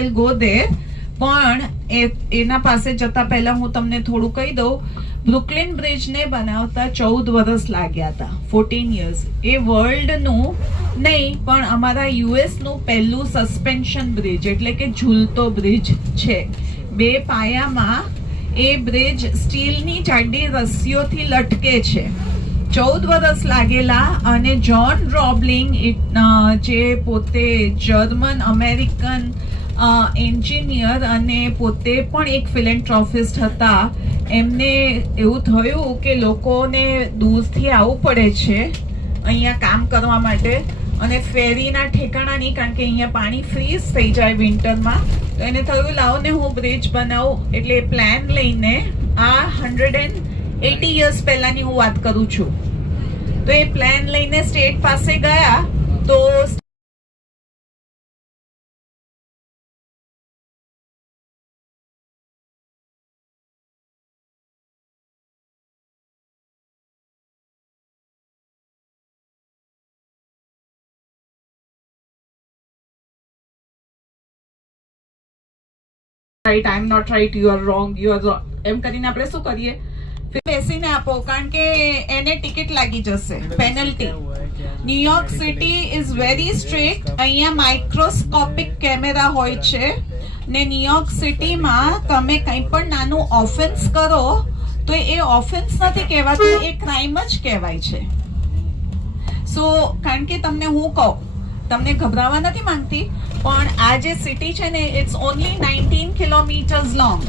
Will go there. પણ એના પાસે જતા પહેલા હું તમને થોડું કહી દઉં. બ્રુકલિન બ્રિજને બનાવતા 14 વર્ષ લાગ્યા હતા, 14 years. એ વર્લ્ડનું નહીં પણ અમારા યુએસનું પહેલું સસ્પેન્શન બ્રિજ એટલે કે ઝૂલતો બ્રિજ છે. 2 પાયામાં એ બ્રિજ સ્ટીલની જાડી રસ્સીઓથી લટકે છે. 14 વર્ષ લાગેલા. અને જ્હોન રોબલિંગ જે પોતે જર્મન અમેરિકન એન્જિનિયર અને પોતે પણ એક ફિલેન્થ્રોપિસ્ટ હતા, એમને એવું થયું કે લોકોને દૂરથી આવવું પડે છે અહીંયા કામ કરવા માટે અને ફેરીના ઠેકાણા નહીં, કારણ કે અહીંયા પાણી ફ્રીઝ થઈ જાય વિન્ટરમાં. તો એને થયું લાવો ને હું બ્રિજ બનાવું. એટલે પ્લાન લઈને આ 180 years પહેલાની હું વાત કરું છું. તો એ પ્લાન લઈને સ્ટેટ પાસે ગયા તો right, I am not right, you are wrong, you are wrong એમ કરીને આપણે શું કરીએ, બેસીને આપો, કારણ કે એને ટિકિટ લાગી જશે, penalty. New York city is very strict. અહીંયા માઇક્રોસ્કોપિક કેમેરા હોય છે ને ન્યુયોર્ક સિટીમાં તમે કંઈ પણ નાનું ઓફેન્સ કરો તો એ ઓફેન્સ નથી કહેવાતું, એ ક્રાઇમ જ કહેવાય છે. સો કારણ કે તમને હું કહું, તમને ગભરાવા નથી માંગતી, પણ આ જે સિટી છે ને ઇટ્સ ઓનલી 19 kilometers લોંગ.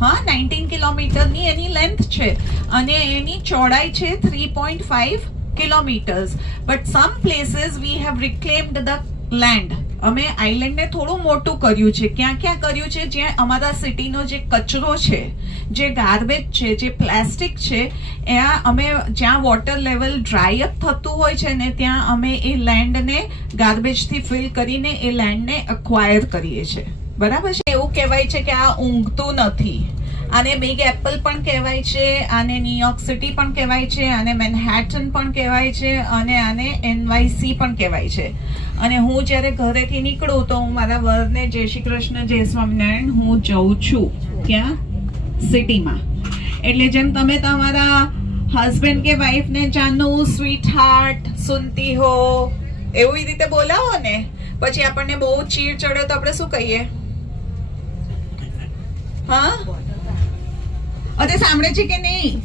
હા, 19 કિલોમીટરની એની લેન્થ છે અને એની ચોડાઈ છે 3.5 kilometers. But some places we have reclaimed the land. અમે આઈલેન્ડને થોડું મોટું કર્યું છે. ક્યાં ક્યાં કર્યું છે? જ્યાં અમારા સિટીનો જે કચરો છે, જે ગાર્બેજ છે, જે પ્લાસ્ટિક છે, અમે જ્યાં વોટર લેવલ ડ્રાય અપ થતું હોય છે ને ત્યાં અમે એ લેન્ડને ગાર્બેજથી ફિલ કરીને એ લેન્ડને અક્વાયર કરીએ છીએ. બરાબર છે? એવું કહેવાય છે કે આ ઊંઘતું નથી. આને બિગ એપલ પણ કહેવાય છે, આને ન્યુયોર્ક સિટી પણ કહેવાય છે, આને મેનહેટન પણ કહેવાય છે અને આને NYC પણ કહેવાય છે. અને હું જ્યારે ઘરેથી નીકળું તો હું મારા વરને જય શ્રી કૃષ્ણ, જય સ્વામિનારાયણ હું જઉં છું. ક્યાં? સિટીમાં. એટલે જેમ તમે તમારા હસબન્ડ કે વાઈફને જાનુ, સ્વીટ હાર્ટ, સુનતી હો એવી રીતે બોલાવો ને, પછી આપણને બહુ ચીડ ચડે તો આપણે શું કહીએ? હા, અરે સાંભળે છે કે નહીં?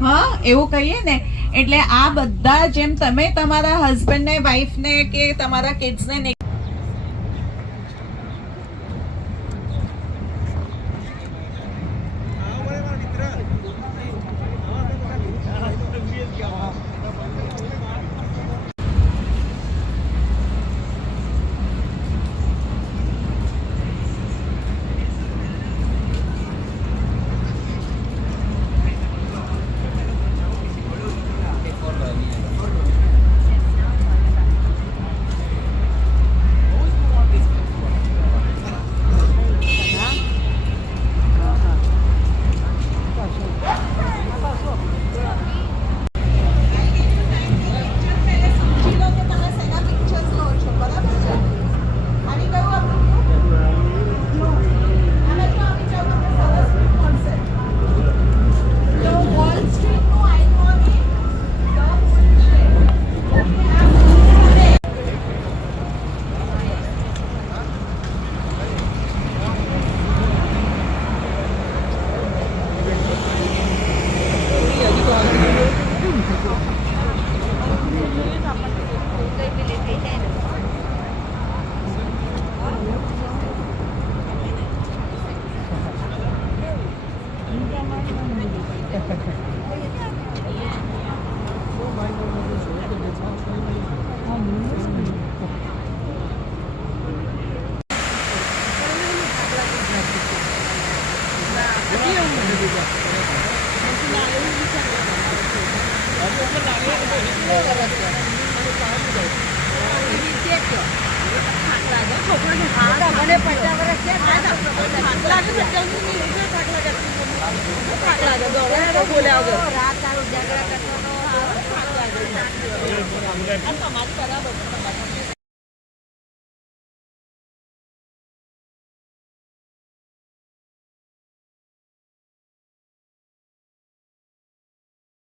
હા, એવું કહીએ ને. એટલે આ બધા જેમ તમે તમારા હસબન્ડ ને વાઈફ ને કે તમારા કિડ્સ ને રાત ઉજાગરા કરવાનો